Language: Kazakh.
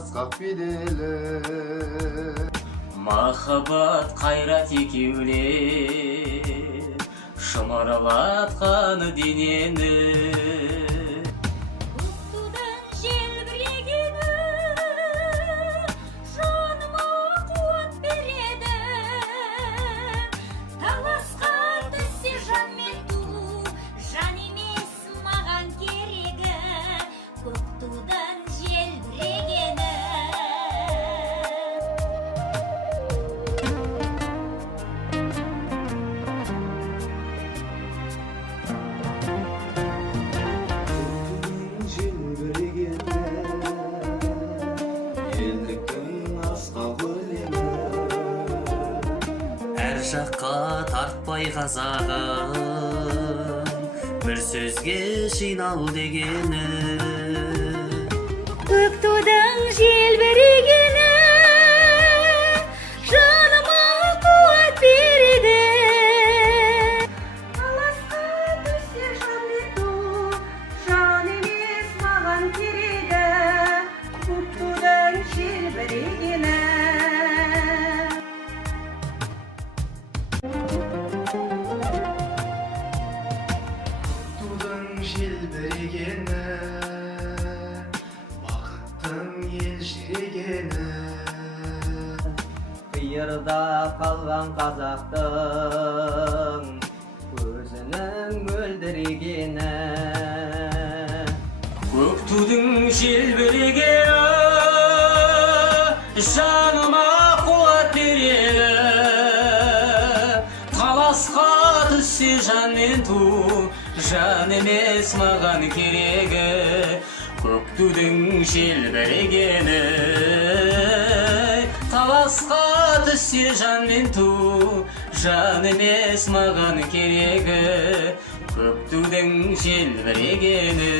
асқақ беделі. Махаббат қайрат екеулер шымырлатқан денені. Көктудың желбірегені жаныма қуат береді. Таласқа түссе жан мен ту, жан емес маған керегі. Көктудың желбірегені. Әр жаққа тартпай қазағын бір сөзге жинау дегені. Көктудың желбірегені жаныма қуат береді. Таласқа түссе жан мен ту, жан емес маған керегі. Көктудың желбірегені. Тудың желбірегені, бақыттың елжірегені. Қиырда қалған қазақтың көзінің мөлдірегені. Көк тудың желбірегені жаныма қуат береді. Таласқа түссе жан мен ту, жан емес маған керегі. Көк тудың желбірегені. Таласқа түссе жан мен ту, жан емес маған керегі. Көк тудың желбірегені.